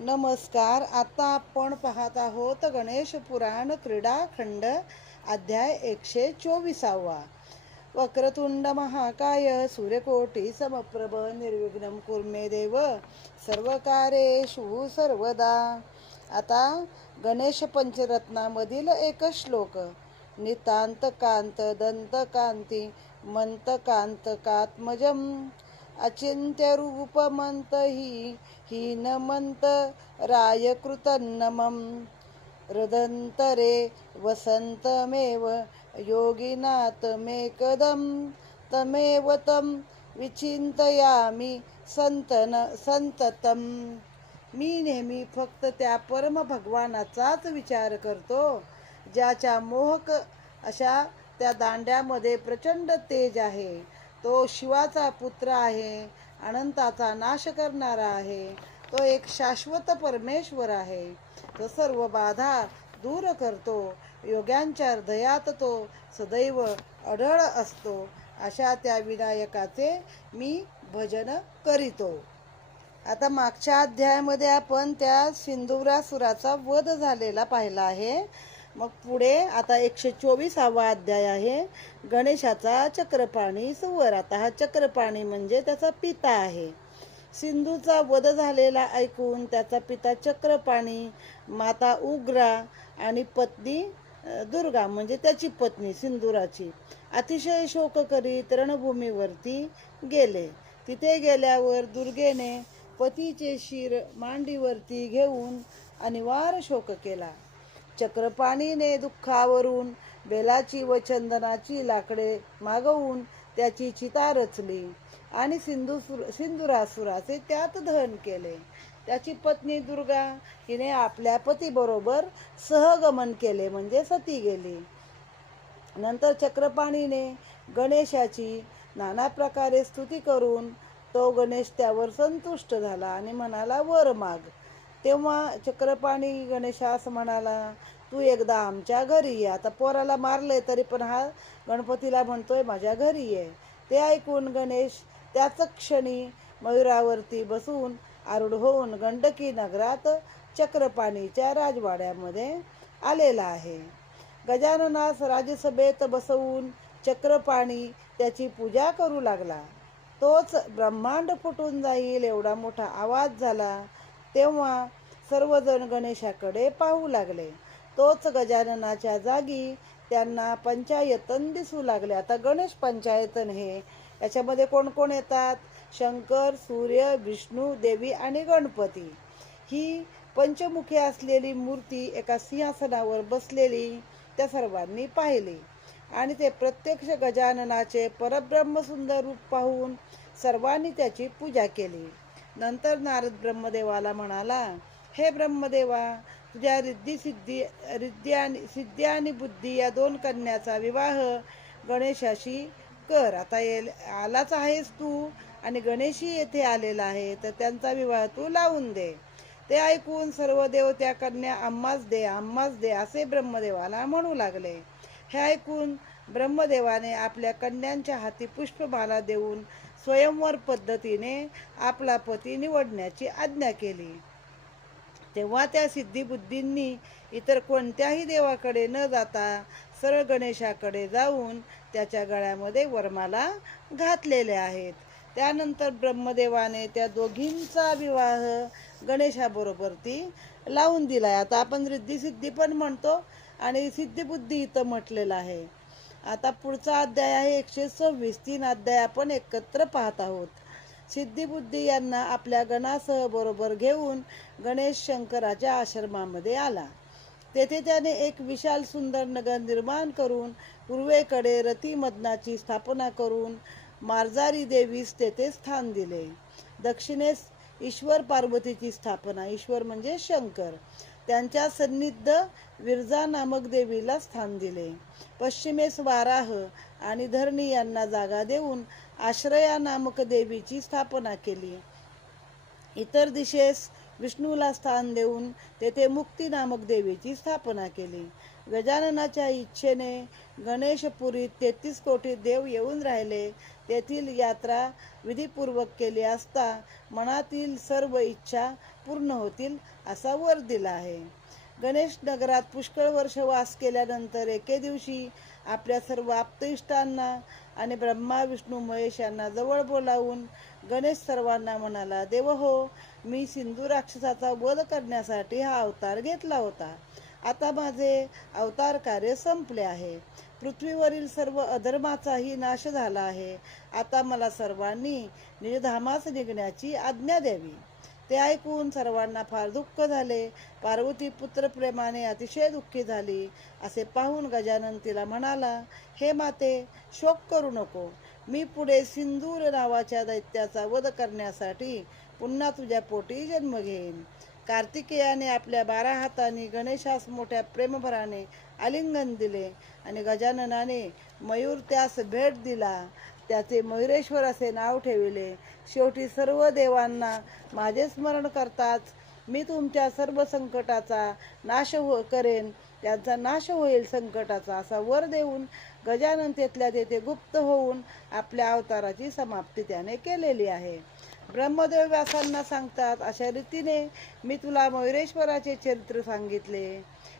नमस्कार. आता आपण पाहत आहोत गणेश पुराण क्रीडाखंड अध्याय 124. वक्रतुंड महाकाय सूर्यकोटी समप्रभ निर्विघ्नं कुर्मे देव सर्वकार्येषु सर्वदा. आता गणेश पंचरत्नामधील एक श्लोक. नितांत कांत दंत कांती मंत कांतकात्मजम अचिंत्य रूपमंत ही हीनमंत रायकृतन्नमं हृदंतरे वसंतमेव योगिनाथमेकदं तमेव तं विचिंतयामि संततम. मी नेहमी फक्त त्या परम भगवानाचाच विचार करतो, ज्याच्या मोहक अशा त्या दांड्यामध्ये प्रचंड तेज आहे. तो शिवाचा पुत्र आहे, अनंताचा नाश करणारा आहे. तो एक शाश्वत परमेश्वर आहे. तो सर्व बाधा दूर करतो. योग्यांच्या हृदयात तो सदैव अढळ असतो. अशा त्या विनायकाचे मी भजन करीतो. आता मागच्या अध्यायामध्ये आपण त्या सिंदुरासुराचा वध झालेला पाहिला आहे. मग पुढे आता 124वा अध्याय आहे, गणेशाचा चक्रपाणी सुवर. आता हा चक्रपाणी म्हणजे त्याचा पिता आहे. सिंधूचा वध झालेला ऐकून त्याचा पिता चक्रपाणी, माता उग्रा आणि पत्नी दुर्गा म्हणजे त्याची पत्नी सिंदुराची अतिशय शोक करीत रणभूमीवरती गेले. तिथे गेल्यावर दुर्गेने पतीचे शिर मांडीवरती घेऊन अनिवार्य शोक केला. चक्रपाणीने दुःखावरून बेलाची व चंदनाची लाकडे मागवून त्याची चिता रचली आणि सिंदुरासुराचे त्यात दहन केले. त्याची पत्नी दुर्गा हिने आपल्या पतीबरोबर सहगमन केले म्हणजे सती गेली. नंतर चक्रपाणीने गणेशाची नाना प्रकारे स्तुती करून तो गणेश त्यावर संतुष्ट झाला आणि म्हणाला, वर माग. तेव्हा चक्रपाणी गणेशास म्हणाला, तू एकदा आमच्या घरी ये. आता पोराला मारले तरी पण हा गणपतीला म्हणतोय माझ्या घरी ये. ते ऐकून गणेश त्याच क्षणी मयुरावरती बसून आरूढ होऊन गंडकी नगरात चक्रपाणीच्या राजवाड्यामध्ये आलेला आहे. गजाननास राजसभेत बसवून चक्रपाणी त्याची पूजा करू लागला. तोच ब्रह्मांड फुटून जाईल एवढा मोठा आवाज झाला. तेव्हा सर्वजण गणेशाकडे पाहू लागले. तोच गजाननाच्या जागी त्यांना पंचायतन दिसू लागले. आता गणेश पंचायतन हे याच्यामध्ये कोण कोण येतात? शंकर, सूर्य, विष्णू, देवी आणि गणपती. ही पंचमुखी असलेली मूर्ती एका सिंहासनावर बसलेली त्या सर्वांनी पाहिली आणि ते प्रत्यक्ष गजाननाचे परब्रह्म सुंदर रूप पाहून सर्वांनी त्याची पूजा केली. नंतर नारद ब्रह्मदेवाला म्हणाला, हे ब्रह्मदेवा, तुझ्या सिद्धी आणि बुद्धी या दोन कन्याचा विवाह गणेशाशी कर. आता आलाच आहेस तू आणि गणेशही येथे आलेला आहे, तर त्यांचा विवाह तू लावून दे. ते ऐकून सर्व देव त्या कन्या आम्हाच दे आम्हाच दे असे ब्रह्मदेवाला म्हणू लागले. हे ऐकून ब्रह्मदेवाने आपल्या कन्यांच्या हाती पुष्पमाला देऊन स्वयंवर पद्धतीने आपला पती निवडण्याची आज्ञा केली. तेव्हा त्या सिद्धिबुद्धींनी इतर कोणत्याही देवाकडे न जाता सरळ गणेशाकडे जाऊन त्याच्या गळ्यामध्ये वरमाला घातलेले आहेत. त्यानंतर ब्रह्मदेवाने त्या दोघींचा विवाह गणेशाबरोबर ती लावून दिलाय. आता आपण रिद्धी सिद्धी पण म्हणतो आणि सिद्धिबुद्धी इथं म्हटलेलं आहे. आता पुढचा अध्याय आहे 126. 3 अध्याय आपण एकत्र पाहत आहोत. सिद्धिबुद्धी यांना आपल्या गणासह बरोबर घेऊन गणेश शंकराच्या आश्रमामध्ये आला. तेथे त्याने एक विशाल सुंदर नगर निर्माण करून पूर्वेकडे रतिमदनाची स्थापना करून मार्जारी देवीस तेथे स्थान दिले. दक्षिणेस ईश्वर पार्वतीची स्थापना, ईश्वर म्हणजे शंकर, त्यांच्या सन्निध विरजा नामक देवीला स्थान दिले. पश्चिमेस वाराह आणि धरणी यांना जागा देऊन आश्रया नामक देवीची स्थापना केली. इतर दिशेस विष्णूला स्थान देऊन तेथे मुक्ती नामक देवीची स्थापना केली. गजाननाच्या इच्छेने गणेशपुरीत 33 कोटी देव येऊन राहिले. तेथील यात्रा विधीपूर्वक केली असता मनातील सर्व इच्छा पूर्ण होतील असा वर दिला आहे. गणेश नगरात पुष्कळ वर्ष वास केल्यानंतर एके दिवशी आपल्या सर्व आप्तइष्टांना आणि ब्रह्मा विष्णू महेश यांना जवळ बोलावून गणेश सर्वांना म्हणाला, देव हो, मी सिंधू राक्षसाचा वध करण्यासाठी हा अवतार घेतला होता. आता माझे अवतार कार्य संपले आहे. पृथ्वीवरील सर्व अधर्माचाही नाश झाला आहे. आता मला सर्वांनी निजधामास निघण्याची आज्ञा द्यावी. ते ऐकून सर्वांना फार दुःख झाले. पार्वती पुत्र प्रेमाने अतिशय दुःखी झाली. असे पाहून गजानन तिला म्हणाला, हे माते, शोक करू नको. मी पुढे सिंदूर नावाच्या दैत्याचा वध करण्यासाठी पुन्हा तुझ्या पोटी जन्म घेईन. कार्तिकेयाने आपल्या 12 हातांनी गणेशास मोठ्या प्रेमभराने आलिंगन दिले आणि गजाननाने मयूर त्यास भेट दिला. त्याचे मयुरेश्वर असे नाव ठेविले. शेवटी सर्व देवांना माझे स्मरण करताच मी तुमच्या सर्व संकटाचा नाश करेन, त्यांचा नाश होईल संकटाचा, असा वर देऊन गजानन तेथल्या तेथे गुप्त होऊन आपल्या अवताराची समाप्ती त्याने केलेली आहे. ब्रह्मदेव व्यासांना सांगतात, अशा रीतीने मी तुला मयुरेश्वराचे चरित्र सांगितले.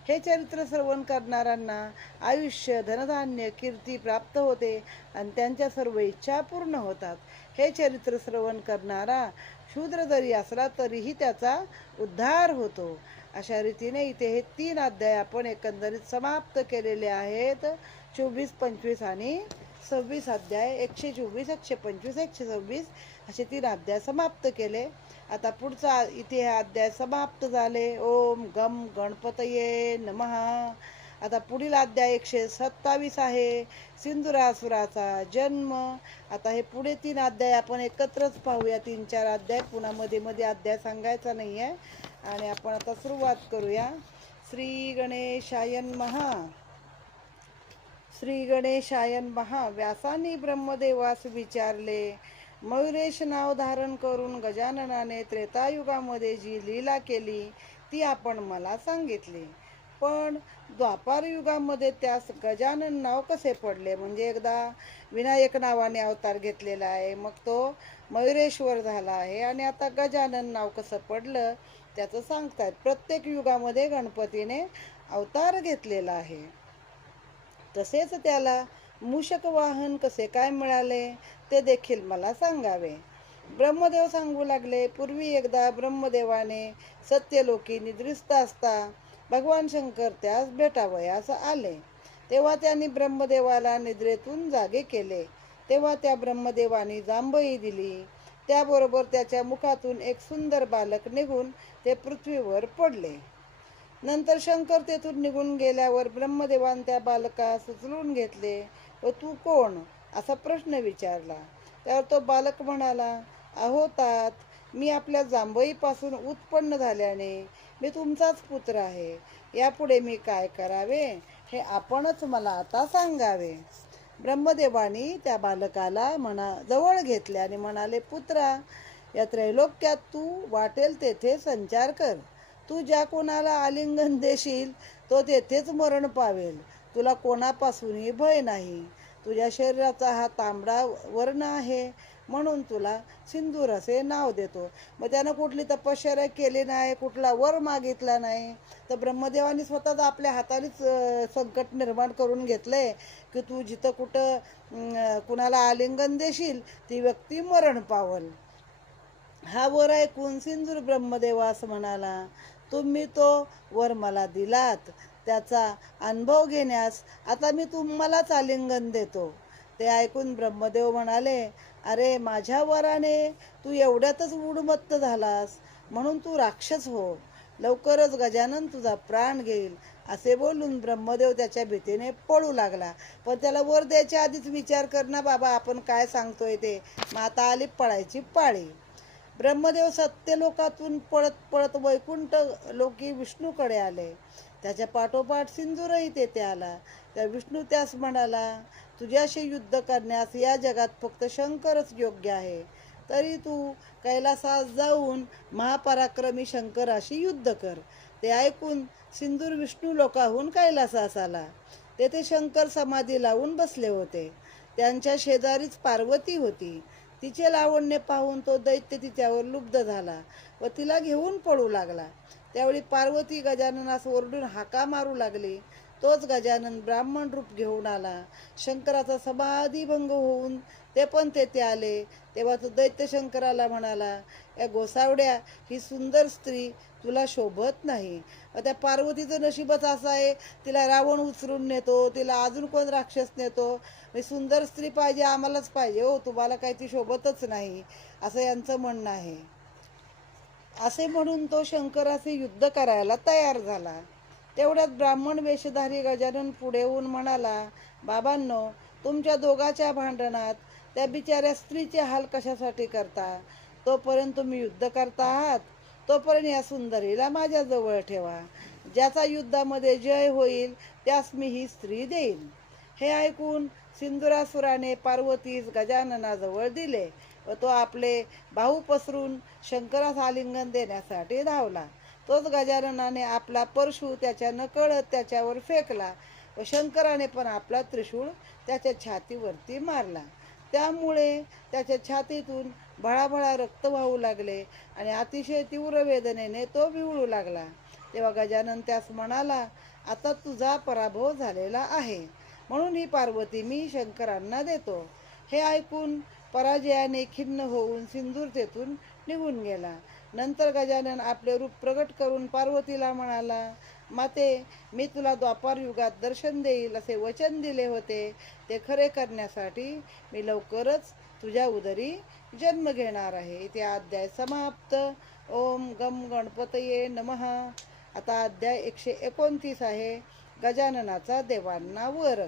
हे चरित्र श्रवण करणाऱ्यांना आयुष्य, धनधान्य, कीर्ती प्राप्त होते आणि त्यांच्या सर्व इच्छा पूर्ण होतात. हे चरित्र श्रवण करणारा शूद्र जरी असला तरीही त्याचा उद्धार होतो. अशा रीतीने इथे हे 3 अध्याय आपण एकंदरीत समाप्त केलेले आहेत. 24, 25 आणि 26 अध्याय, 124, 125, 126 असे 3 अध्याय समाप्त केले. आता पुढचा इथे हे अध्याय समाप्त झाले. ओम गम गणपतये नमः. आता पुढील अध्याय 127 आहे, सिंधुरासुराचा जन्म. आता हे पुढे 3 अध्याय आपण एकत्रच पाहूया. 3-4 अध्याय, पुन्हा मध्ये अध्याय सांगायचा नाही आहे. आणि आपण आता सुरुवात करूया. श्री गणेशाय नमः. श्री गणेशाय नमः. व्यासांनी ब्रह्मदेवास विचारले, मयुरेश नाव धारण करून गजाननाने त्रेतायुगामध्ये जी लीला केली ती आपण मला सांगितली, पण द्वापार युगामध्ये त्यास गजानन नाव कसे पडले? म्हणजे एकदा विनायक नावाने अवतार घेतलेला आहे, मग तो मयुरेश्वर झाला आहे, आणि आता गजानन नाव कसं पडलं त्याचं सांगतायत. प्रत्येक युगामध्ये गणपतीने अवतार घेतलेला आहे. तसेच त्याला मूषक वाहन कसे काय मिळाले ते देखील मला सांगावे. ब्रह्मदेव सांगू लागले, पूर्वी एकदा ब्रह्मदेवाने सत्यलोकी निद्रिस्त असता भगवान शंकर त्यास भेटावयास आले. तेव्हा त्यांनी ब्रह्मदेवाला निद्रेतून जागे केले. तेव्हा त्या ब्रह्मदेवाने जांभई दिली. त्याबरोबर त्याच्या मुखातून एक सुंदर बालक निघून ते पृथ्वीवर पडले. नंतर शंकर तेथून निघून गेल्यावर ब्रह्मदेवाने त्या बालकास उचलून घेतले व तू कोण असा प्रश्न विचारला. त्यावर तो बालक म्हणाला, अहो तात, मी आपल्या जांभईपासून उत्पन्न झाल्याने मी तुमचाच पुत्र आहे. यापुढे मी काय करावे हे आपणच मला आता सांगावे. ब्रह्मदेवानी त्या बालकाला जवळ घेतले आणि म्हणाले, पुत्रा, या त्रैलोक्यात तू वाटेल तेथे संचार कर. तू ज्या कोणाला आलिंगन देशील तो तेथेच मरण पावेल. तुला कोणापासूनही भय नाही. तुझ्या शरीराचा हा तांबडा वर्ण आहे म्हणून तुला सिंदूर असे नाव देतो. मग त्यानं कुठली तपश्चर्या केली नाही, कुठला वर मागितला नाही, तर ब्रह्मदेवानी स्वतःच आपल्या हातानेच संकट निर्माण करून घेतलंय की तू जिथं कुठं कुणाला आलिंगन देशील ती व्यक्ती मरण पावल. हा वर ऐकून सिंदूर ब्रह्मदेवास म्हणाला, तुम्ही तो वर मला दिलात त्याचा अनुभव घेण्यास आता मी तुम्हालाच आलिंगन देतो. ते ऐकून ब्रह्मदेव म्हणाले, अरे माझ्या वराने तू एवढ्यातच उन्मत्त झालास म्हणून तू राक्षस हो. लवकरच गजानन तुझा प्राण घेईल. असे बोलून ब्रह्मदेव त्याच्या भीतीने पळू लागला. पण त्याला वर द्यायच्या आधीच विचार कर ना बाबा, आपण काय सांगतोय ते. मग आता आली पळायची पाळी. ब्रह्मदेव सत्यलोकातून पळत पळत वैकुंठ लोकी विष्णूकडे आले. त्याच्या पाठोपाठ सिंधूरही तेथे आला. त्या विष्णू त्यास म्हणाला, तुझ्याशी युद्ध करण्यास या जगात फक्त शंकरच योग्य आहे. तरी तू कैलासास जाऊन महापराक्रमी शंकराशी युद्ध कर. ते ऐकून सिंदूर विष्णू लोकाहून कैलासास आला. तेथे शंकर समाधी लावून बसले होते. त्यांच्या शेजारीच पार्वती होती. तिचे लावण्य पाहून तो दैत्य तिच्यावर लुब्ध झाला व तिला घेऊन पळू लागला. त्यावेळी पार्वती गजाननास ओरडून हाका मारू लागली. तोच गजानन ब्राह्मण रूप घेऊन आला. शंकराचा समाधीभंग होऊन ते पण तेथे आले. तेव्हा तो दैत्य शंकराला म्हणाला, या गोसावड्या, ही सुंदर स्त्री तुला शोभत नाही. त्या पार्वतीचं नशीबच असं आहे, तिला रावण उचलून नेतो, तिला अजून कोण राक्षस नेतो. मी सुंदर स्त्री पाहिजे, आम्हालाच पाहिजे हो, तुम्हाला काही ती शोभतच नाही, असं यांचं म्हणणं आहे. असे म्हणून तो शंकराचे युद्ध करायला तयार झाला. तेवढ्यात ब्राह्मण वेशधारी गजानन पुढे येऊन म्हणाला, बाबांनो, तुमच्या दोघांच्या भांडणात त्या बिचाऱ्या स्त्रीचे हाल कशासाठी करता? तोपर्यंत तुम्ही युद्ध करता आहात, तोपर्यंत या सुंदरीला माझ्याजवळ ठेवा. ज्याचा युद्धामध्ये जय होईल त्यास मी ही स्त्री देईन. हे ऐकून सिंदुरासुराने पार्वतीस गजाननाजवळ दिले व तो आपले बाहू पसरून शंकरास आलिंगन देण्यासाठी धावला. तोच गजाननाने आपला परशु त्याच्या नकळत त्याच्यावर फेकला व शंकराने पण आपला त्रिशूळ त्याच्या छातीवरती मारला. त्यामुळे त्याच्या छातीतून भळाभळा रक्त वाहू लागले आणि अतिशय तीव्र वेदनेने तो विवळू लागला. तेव्हा गजानन त्यास म्हणाला, आता तुझा पराभव झालेला आहे, म्हणून ही पार्वती मी शंकरांना देतो. हे ऐकून पराजयाने खिन्न होऊन सिंदूर तेथून निघून गेला. नंतर गजानन आपले रूप प्रगट करून पार्वतीला म्हणाला, माते, मी तुला द्वापार युगात दर्शन देईल असे वचन दिले होते, ते खरे करण्यासाठी मी लवकरच तुझ्या उदरी जन्म घेणार आहे. इथे अध्याय समाप्त. ओम गम गणपतये नमः. आता अध्याय 129 आहे, गजाननाचा देवांना वर.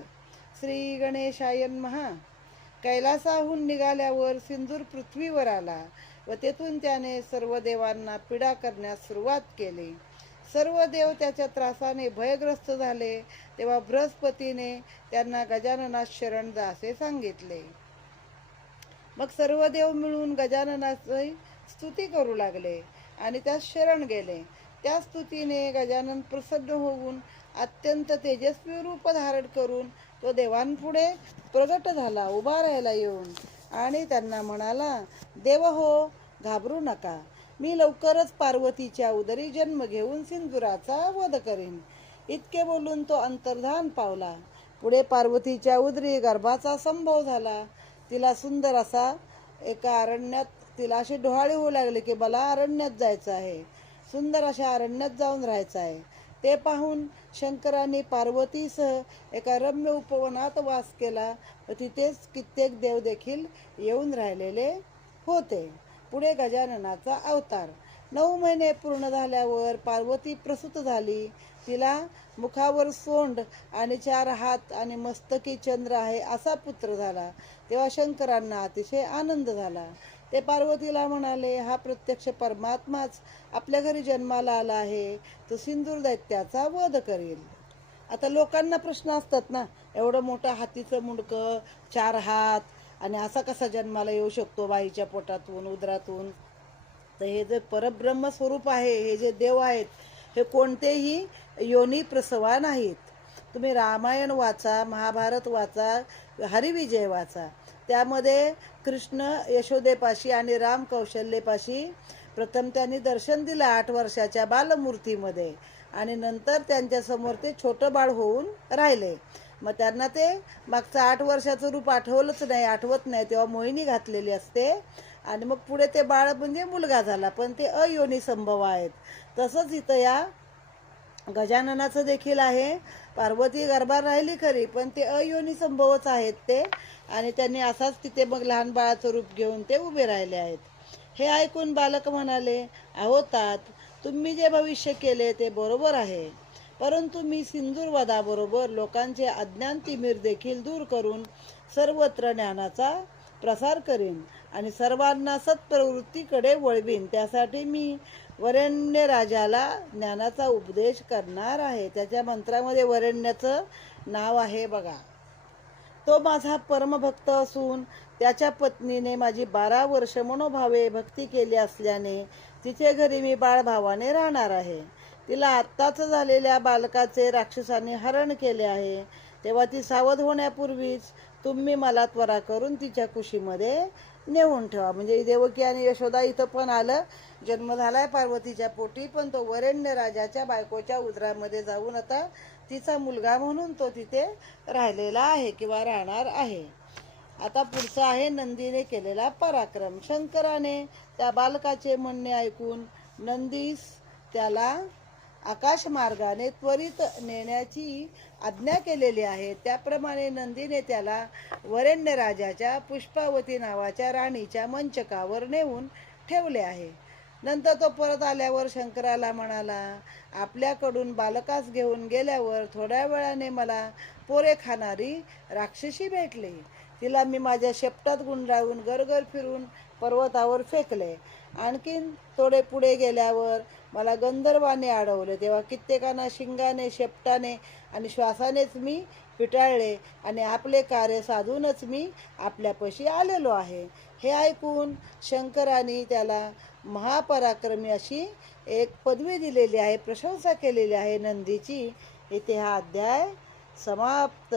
श्री गणेशाय नमः. कैलासाहून निघाल्यावर सिंदूर पृथ्वीवर आला व तेथून त्याने सर्व देवांना पीडा करण्यास सुरुवात केली. सर्व देव त्याच्या त्रासाने भयग्रस्त झाले. तेव्हा बृहस्पतीने त्यांना गजाननास शरण जा असे सांगितले. मग सर्व देव मिळून गजाननाची स्तुती करू लागले आणि त्यास शरण गेले. त्या स्तुतीने गजानन प्रसन्न होऊन अत्यंत तेजस्वी रूप धारण करून तो देवांपुढे प्रगट झाला, उभा राहिला येऊन, आणि त्यांना म्हणाला, देव हो, घाबरू नका, मी लवकरच पार्वतीच्या उदरी जन्म घेऊन सिंदुराचा वध करीन. इतके बोलून तो अंतर्धान पावला. पुढे पार्वतीच्या उदरी गर्भाचा संभव झाला. तिला सुंदर असा एका अरण्यात, तिला असे डोहाळे होऊ लागले की मला अरण्यात जायचं आहे, सुंदर अशा अरण्यात जाऊन राहायचं आहे. ते पाहून शंकराने पार्वतीसह एका रम्य उपवनात वास केला व तिथेच कित्येक देव देखील येऊन राहिलेले होते. पुढे गजाननाचा अवतार. 9 महिने पूर्ण झाल्यावर पार्वती प्रसूत झाली. तिला मुखावर सोंड आणि 4 हात आणि मस्तकी चंद्र आहे असा पुत्र झाला. तेव्हा शंकरांना अतिशय आनंद झाला. ते पार्वतीला म्हणाले, हा प्रत्यक्ष परमात्माच आपल्या घरी जन्माला आला आहे, तो सिंदूर दैत्याचा वध करेल. आता लोकांना प्रश्न असतात ना, एवढं मोठं हातीचं मुंडकं, 4 हात, आणि असा कसा जन्माला येऊ शकतो बाईच्या पोटातून, उदरातून? तर हे जे परब्रह्म स्वरूप आहे, हे जे देव आहेत, हे कोणतेही योनी प्रसवा नाहीत. तुम्ही रामायण वाचा, महाभारत वाचा, हरिविजय वाचा. त्यामध्ये कृष्ण यशोदेपाशी आणि राम कौशल्येपाशी प्रथम त्यांनी दर्शन दिलं 8 वर्षाच्या बालमूर्तीमध्ये, आणि नंतर त्यांच्यासमोर ते छोटं बाळ होऊन राहिले. मग त्यांना ते मागचं 8 वर्षाचं रूप आठवत नाही, तेव्हा मोहिनी घातलेली असते, आणि मग पुढे ते बाळ म्हणजे मुलगा झाला, पण ते अयोनी संभव आहेत. तसंच इथं या गजाननाचं देखील आहे. पार्वती गर्भात राहिली खरी, पण ते अयोनी संभवच आहेत ते, आणि त्यांनी असाच तिथे मग लहान बाळाचं रूप घेऊन ते उभे राहिले आहेत. हे ऐकून बालक म्हणाले, अहो तात, तुम्ही जे भविष्य केले ते बरोबर आहे, परंतु मी सिंदूर वधाबरोबर लोकांचे अज्ञान तिमिर देखील दूर करून सर्वत्र ज्ञानाचा प्रसार करीन आणि सर्वांना सत्प्रवृत्तीकडे वळवीन. त्यासाठी मी वरेण्य राजाला ज्ञानाचा उपदेश करणार आहे. त्याच्या मंत्रामध्ये वरेण्याचं नाव आहे बघा. तो माझा परमभक्त असून त्याच्या पत्नीने माझी 12 वर्ष मनोभावे भक्ती केली असल्याने तिचे घरी मी बाळभावाने राहणार आहे. तिला आत्ताच झालेल्या बालकाचे राक्षसाने हरण केले आहे. तेव्हा ती सावध होण्यापूर्वीच तुम्ही मला त्वरा करून तिच्या कुशीमध्ये नेऊन ठेवा. म्हणजे देवकी आणि यशोदा इथं पण आलं, जन्म झालाय पार्वतीच्या पोटी, पण तो वरेण्य राजाच्या बायकोच्या उदरामध्ये जाऊन आता तिचा मुलगा म्हणून तो तिथे राहिलेला आहे किंवा राहणार आहे. आता पुढचा आहे नंदीने केलेला पराक्रम. शंकराने त्या बालकाचे म्हणणे ऐकून नंदीस त्याला आकाश मार्गाने त्वरित नेण्याची आज्ञा केलेली आहे. त्याप्रमाणे नंदीने त्याला वरेण्य राजाच्या पुष्पावती नावाच्या राणीच्या मंचकावर नेऊन ठेवले आहे. नंतर तो परत आल्यावर शंकराला म्हणाला, आपल्याकडून बालकास घेऊन गेल्यावर थोड्या वेळाने मला पोरे खाणारी राक्षसी भेटली. तिला मी माझ्या शेपटात गुंडाळून गरगर फिरून पर्वतावर फेकले. आणखीन थोडे पुढे गेल्यावर मला गंधर्वाने अडवले. तेव्हा कित्येकांना शिंगाने, शेपटाने आणि श्वासानेच मी पिटाळले आणि आपले कार्य साधूनच मी आपल्यापाशी आलेलो आहे. हे ऐकून शंकराने त्याला महापराक्रमी अशी एक पदवी दिलेली आहे, प्रशंसा केलेली आहे नंदीची. इथे हा अध्याय समाप्त.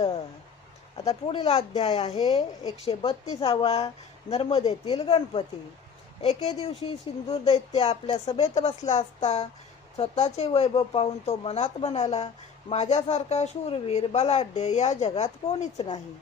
आता पुढील अध्याय आहे 132वा, नर्मदेतील गणपती. एके दिवशी सिंदूर दैत्य आपल्या सभेत बसला असता स्वतःचे वैभव पाहून तो मनात म्हणाला, माझ्यासारखा शूरवीर बलाढ्य या जगात कोणीच नाही.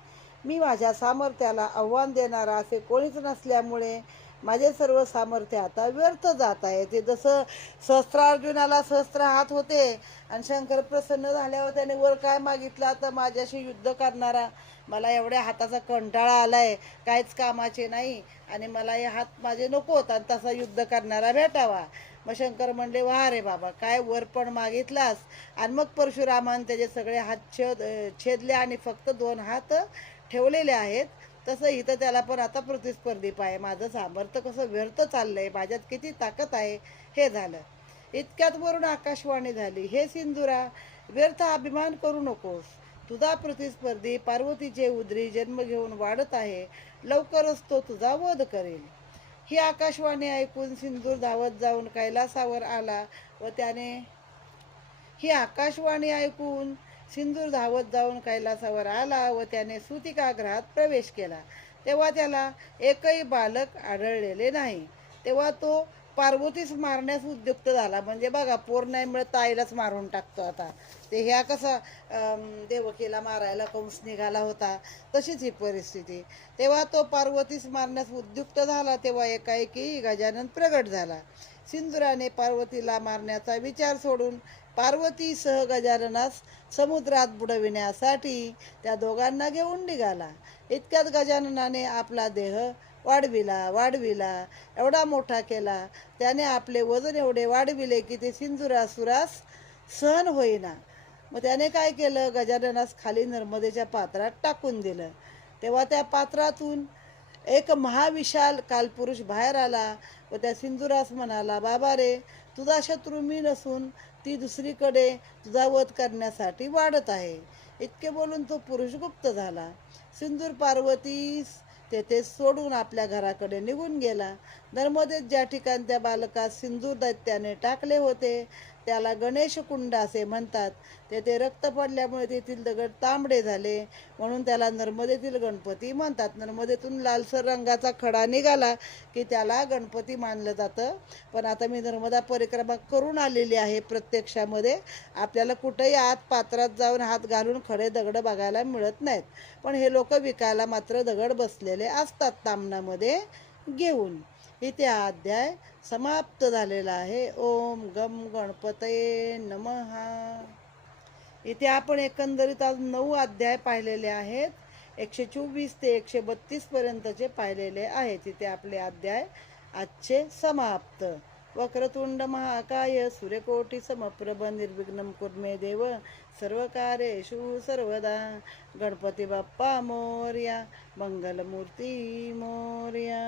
मी माझ्या सामर्थ्याला आव्हान देणारा असे कोणीच नसल्यामुळे माझे सर्व सामर्थ्य आता व्यर्थ जात आहे. ते जसं सहस्त्रार्जुनाला सहस्त्र हात होते आणि शंकर प्रसन्न झाल्यावर त्याने वर काय मागितला, तर माझ्याशी युद्ध करणारा, मला एवढ्या हाताचा कंटाळा आलाय, काहीच कामाचे नाही आणि मला हे हात माझे नको होत, आणि तसा युद्ध करणारा भेटावा. मग शंकर म्हणले, वा रे बाबा, काय वर पण मागितलास. आणि मग परशुरामाने त्याचे सगळे हात छेदले आणि फक्त 2 हात ठेवलेले आहेत. तसं इथं त्याला पण आता प्रतिस्पर्धी पाय, माझं सामर्थ्य कसं व्यर्थ चाललंय, माझ्यात किती ताकद आहे हे झालं. इतक्यात वरून आकाशवाणी झाली, हे सिंधुरा, व्यर्थ अभिमान करू नकोस. तुझा प्रतिस्पर्धी पार्वतीचे उदरी जन्म घेऊन वाढत आहे, लवकरच तो तुझा वध करेल. ही आकाशवाणी ऐकून सिंदूर धावत जाऊन कैलासावर आला व त्याने ही आकाशवाणी ऐकून सिंदूर धावत जाऊन कैलासावर आला व त्याने सूतिकागृहात प्रवेश केला. तेव्हा त्याला एकही बालक आढळलेले नाही. तेव्हा तो पार्वतीस मारण्यास उद्युक्त झाला. म्हणजे बघा, पोर नाही मिळत आईलाच मारून टाकतो. आता ते ह्या कसा देवकीला मारायला कंस निघाला होता, तशीच ही परिस्थिती. तेव्हा तो पार्वतीस मारण्यास उद्युक्त झाला. तेव्हा एकाएकी गजानन प्रगट झाला. सिंधुराने पार्वतीला मारण्याचा विचार सोडून पार्वतीसह गजाननास समुद्रात बुडविण्यासाठी त्या दोघांना घेऊन निघाला. इतक्यात गजाननाने आपला देह वाढविला, एवढा मोठा केला. त्याने आपले वजन एवढे वाढविले की ते सिंधुरासुरास सहन होईना. मग त्याने काय केलं, गजाननास खाली नर्मदेच्या पात्रात टाकून दिलं. तेव्हा त्या पात्रातून एक महाविशाल कालपुरुष बाहेर आला व त्या सिंधुरास म्हणाला, बाबा रे, तुझा शत्रू मी नसून ती दुसरीकडे तुझा वध करण्यासाठी वाढत आहे. इतके बोलून तो पुरुष गुप्त झाला. सिंदूर पार्वतीस तेथे सोडून आपल्या घराकडे निघून गेला. नर्मदेत ज्या ठिकाणी त्या बालकास सिंदूर दैत्याने टाकले होते त्याला गणेश कुंड असे म्हणतात. तेथे रक्त पडल्यामुळे तेथील दगड तांबडे झाले, म्हणून त्याला नर्मदेतील गणपती म्हणतात. नर्मदेतून लालसर रंगाचा खडा निघाला की त्याला गणपती मानलं जातं. पण आता मी नर्मदा परिक्रमा करून आलेली आहे प्रत्यक्षामध्ये. आपल्याला कुठेही आत पात्रात जाऊन हात घालून खडे दगड बघायला मिळत नाहीत, पण हे लोक विकायला मात्र दगड बसलेले असतात तामणामध्ये घेऊन. इथे हा अध्याय समाप्त झालेला आहे. ओम गम गणपतये नमः. इथे आपण एकंदरीत आज 9 अध्याय पाहिलेले आहेत. 124 ते 132 पर्यंतचे पाहिलेले आहेत. इथे आपले अध्याय आजचे समाप्त. वक्रतुंड महाकाय सूर्यकोटी समप्रभ निर्विघ्नं कुरु मे देव सर्वकार्येषु सर्वदा. गणपती बाप्पा मोरया, मंगलमूर्ती मोरया.